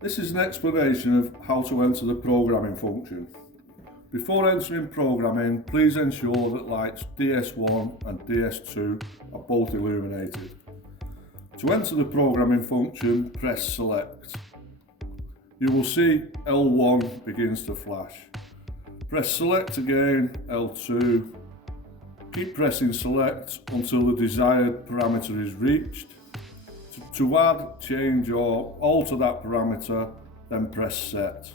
This is an explanation of how to enter the programming function. Before entering programming, please ensure that lights DS1 and DS2 are both illuminated. To enter the programming function, press select. You will see L1 begins to flash. Press select again, L2. Keep pressing select until the desired parameter is reached. To add, change or alter that parameter, then press set.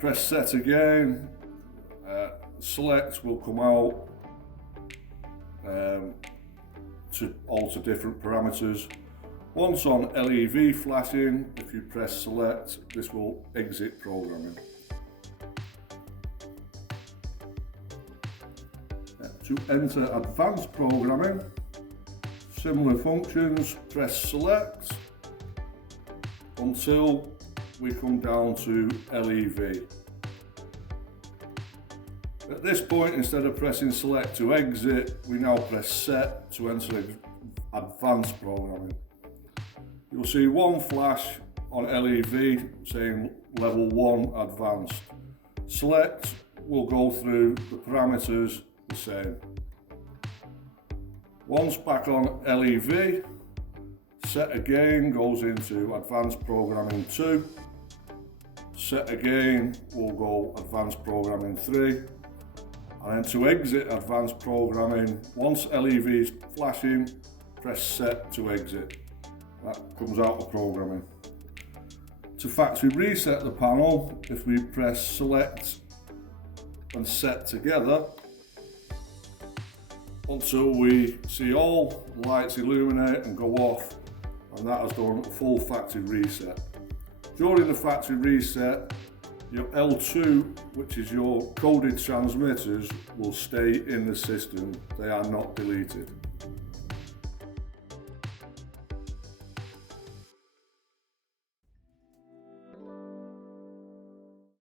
Press set again, select will come out to alter different parameters. Once on LEV flashing, if you press select, this will exit programming. To enter advanced programming, similar functions, press select until we come down to LEV. At this point, instead of pressing select to exit, we now press set to enter advanced programming. You'll see one flash on LEV saying level 1 advanced. Select will go through the parameters the same. Once back on LEV, set again goes into advanced programming 2. Set again will go advanced programming 3. And then to exit advanced programming, once LEV is flashing, press set to exit. That comes out of programming. To factory reset the panel, if we press select and set together, until we see all lights illuminate and go off, and that has done a full factory reset. During the factory reset, your L2, which is your coded transmitters, will stay in the system. They are not deleted.